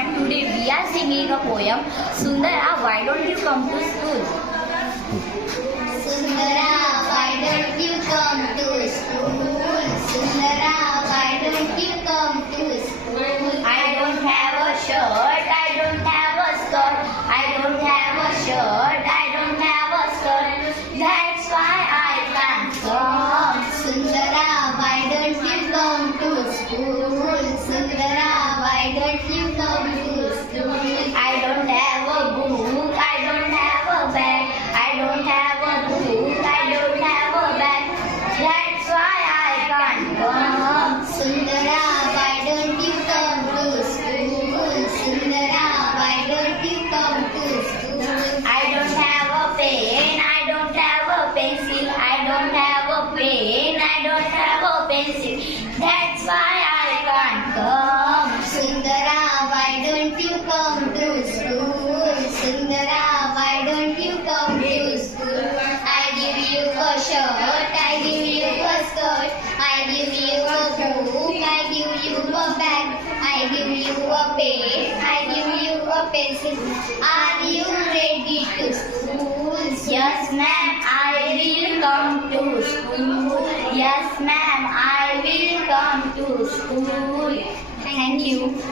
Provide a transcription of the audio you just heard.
everyone. Today we are singing a poem. Sundara, why don't you come to school? Sundara, why don't you come to school? Sundara, why don't you come to school? I don't have a shirt, I don't have a skirt. I don't have a shirt, I don't have a skirt. That's why I can't come. Sundara, why don't you come to school? Sundara, why don't you come to school? I don't have a book, I don't have a bag. I don't have a book, I don't have a bag. That's why I can't come. Sundara, why don't you come to school? Sundara, why don't you come to school? I don't have a pen, I don't have a pencil. I don't have a pen, I don't have a pencil. That's why I can't come. Sundara, why don't you come to school? Sundara, why don't you come to school? I give you a shirt, I give you a skirt, I give you a book, I give you a bag, I give you a pen, I give you a pencil. Are you ready to school? Yes, ma'am, I will come to school. Yes, ma'am, I will come to school. Thank you.